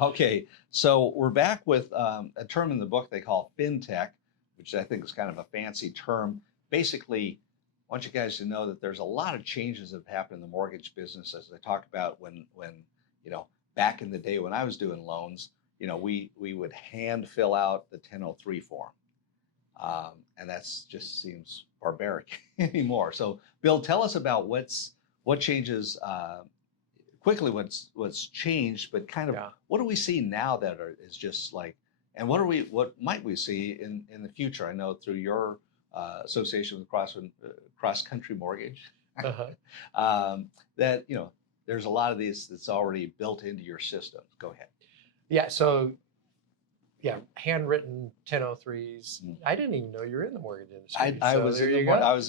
Okay, so we're back with a term in the book they call Fintech, which I think is kind of a fancy term. Basically, I want you guys to know that there's a lot of changes that have happened in the mortgage business, as I talked about when you know back in the day when I was doing loans, we would hand fill out the 1003 form, and that's just seems barbaric anymore. So, Bill, tell us about what changes. Quickly what's changed, but kind of what do we see now that is just like, and what might we see in the future? I know through your association with Cross Country Mortgage, that there's a lot of these that's already built into your system. Go ahead. Yeah. So handwritten 1003s. I didn't even know you were in the mortgage industry. I was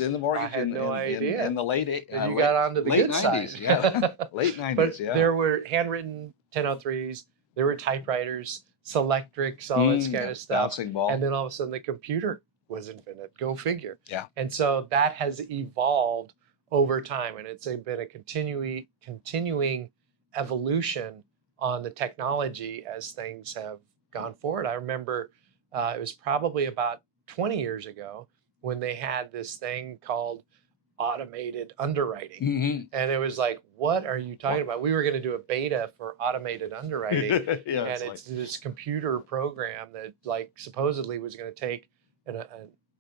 in the mortgage. I had no idea. In the late and you got onto the late good 90s, side. yeah, late 90s. But yeah, there were handwritten 1003s. There were typewriters, Selectrics, all that kind of stuff. Bouncing ball. And then all of a sudden the computer was invented. Go figure. Yeah. And so that has evolved over time, and it's been a continuing evolution on the technology as things have gone forward. I remember it was probably about 20 years ago when they had this thing called automated underwriting. And it was like, what are you talking about? We were going to do a beta for automated underwriting. And it's this computer program that like supposedly was going to take an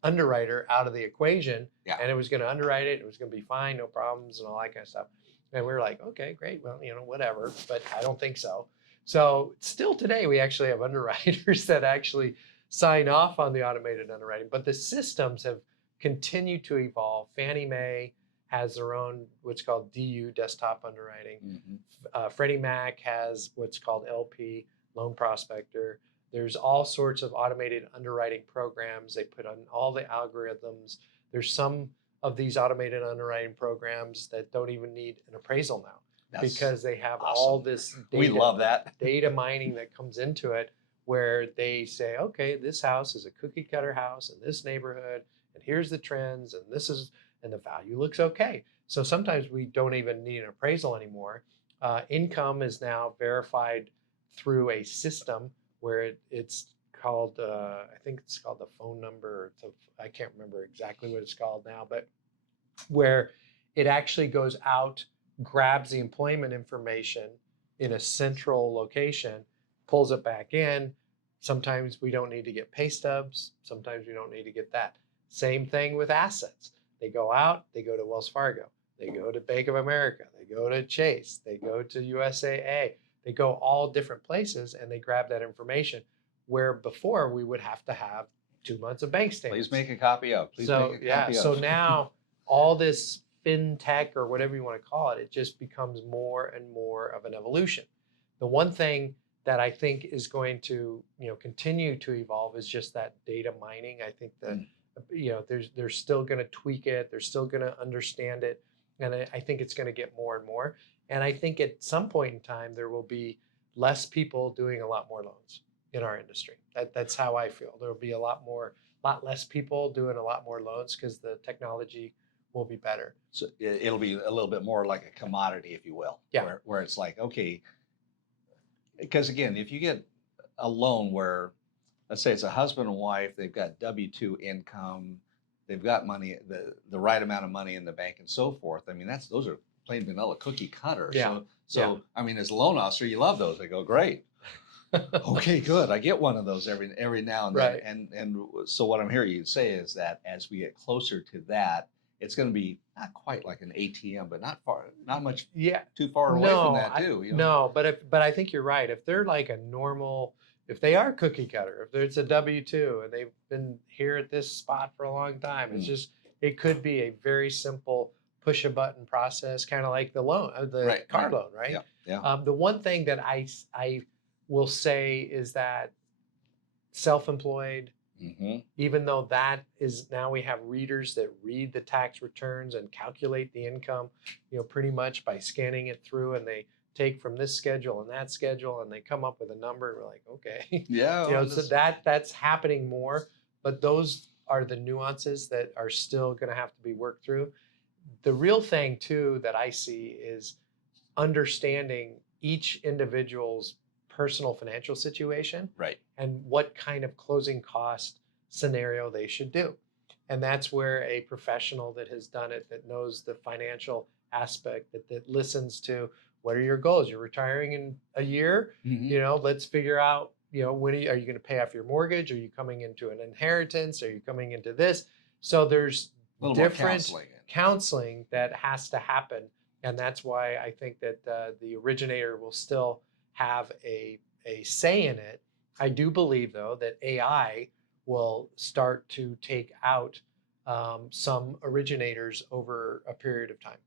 underwriter out of the equation, and it was going to underwrite it. It was going to be fine, no problems and all that kind of stuff. And we were like, okay, great. Well, whatever, but I don't think so. So still today, we actually have underwriters that actually sign off on the automated underwriting, but the systems have continued to evolve. Fannie Mae has their own what's called DU, desktop underwriting. Freddie Mac has what's called LP, loan prospector. There's all sorts of automated underwriting programs. They put on all the algorithms. There's some of these automated underwriting programs that don't even need an appraisal now. Because they have all this data, we love that data mining that comes into it, where they say, okay, this house is a cookie cutter house in this neighborhood, and here's the trends, and the value looks okay. So sometimes we don't even need an appraisal anymore. Income is now verified through a system where it's called, I think it's called the phone number. I can't remember exactly what it's called now, but where it actually goes out, grabs the employment information in a central location, pulls it back in. Sometimes we don't need to get pay stubs. Sometimes we don't need to get that. Same thing with assets. They go out, they go to Wells Fargo, they go to Bank of America, they go to Chase, they go to USAA, they go all different places and they grab that information, where before we would have to have 2 months of bank statements. Please make a copy of. So now all this Fintech or whatever you want to call it, it just becomes more and more of an evolution. The one thing that I think is going to continue to evolve is just that data mining. I think that they're still going to tweak it, they're still going to understand it, and I think it's going to get more and more. And I think at some point in time there will be less people doing a lot more loans in our industry. That's how I feel. There will be a lot less people doing a lot more loans because the technology will be better. So it'll be a little bit more like a commodity, if you will. Yeah. Where it's like, okay, because again, if you get a loan where, let's say it's a husband and wife, they've got W-2 income, they've got money, the right amount of money in the bank and so forth. I mean, those are plain vanilla cookie cutter. Yeah. So I mean, as a loan officer, you love those. They go, great. Okay, good. I get one of those every now and then. Right. And so what I'm hearing you say is that as we get closer to that, it's going to be not quite like an ATM, but not much too far away from that too. No, but I think you're right. If they're like a normal, if they are cookie cutter, if there's a W-2 and they've been here at this spot for a long time, it could be a very simple push a button process, kind of like the loan, car loan, right? Yeah. The one thing that I will say is that self-employed, even though that is now we have readers that read the tax returns and calculate the income, pretty much by scanning it through, and they take from this schedule and that schedule and they come up with a number and we're like, okay. So that's happening more, but those are the nuances that are still going to have to be worked through. The real thing too that I see is understanding each individual's personal financial situation Right. and what kind of closing cost scenario they should do. And that's where a professional that has done it, that knows the financial aspect, that listens to what are your goals? You're retiring in a year, Mm-hmm. let's figure out, when are you going to pay off your mortgage? Are you coming into an inheritance? Are you coming into this? So there's A little more different counseling. counseling that has to happen. And that's why I think that the originator will still have a say in it. I do believe, though, that AI will start to take out some originators over a period of time.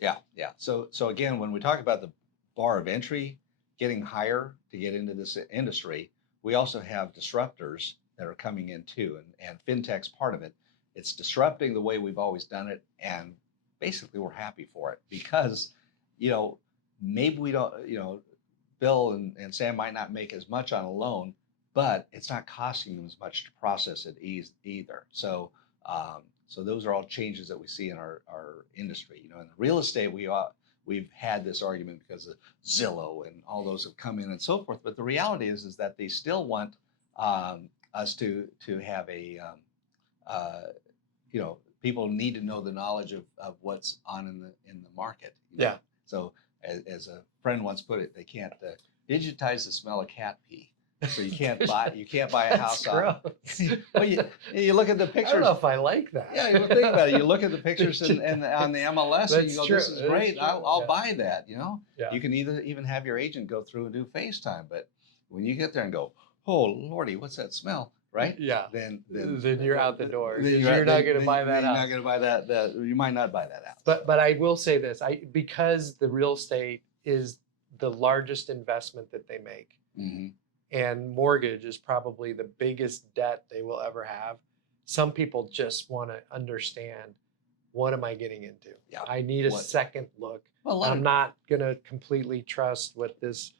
Yeah, yeah. So again, when we talk about the bar of entry getting higher to get into this industry, we also have disruptors that are coming in too, and fintech's part of it. It's disrupting the way we've always done it, and basically we're happy for it because, you know, maybe we don't, Bill and Sam might not make as much on a loan, but it's not costing them as much to process it either. So those are all changes that we see in our industry. In the real estate, we've had this argument because of Zillow and all those have come in and so forth. But the reality is that they still want us to have uh, people need to know the knowledge of what's on in the market. Yeah. So as a friend once put it, they can't digitize the smell of cat pee. So you can't buy a house on. Well, you look at the I don't pictures. know if I like that. Yeah, you think about it. You look at the pictures and on the MLS, and you That's go, true. "This is That's great. true. I'll Yeah. buy that." Yeah. You can even have your agent go through and do FaceTime. But when you get there and go, "Oh Lordy, what's that smell?" Right? Yeah. Then You're out the door. Then You're not going to buy that You're not house. going to buy that. You might not buy that house. But I will say this: because the real estate is the largest investment that they make, Mm-hmm. and mortgage is probably the biggest debt they will ever have. Some people just want to understand, what am I getting into? Yeah. I need a second look. Well, I'm not going to completely trust what this,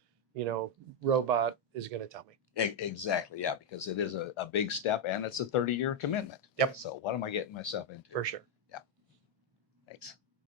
robot is going to tell me. Exactly. Yeah, because it is a big step and it's a 30-year commitment. Yep. So what am I getting myself into? For sure.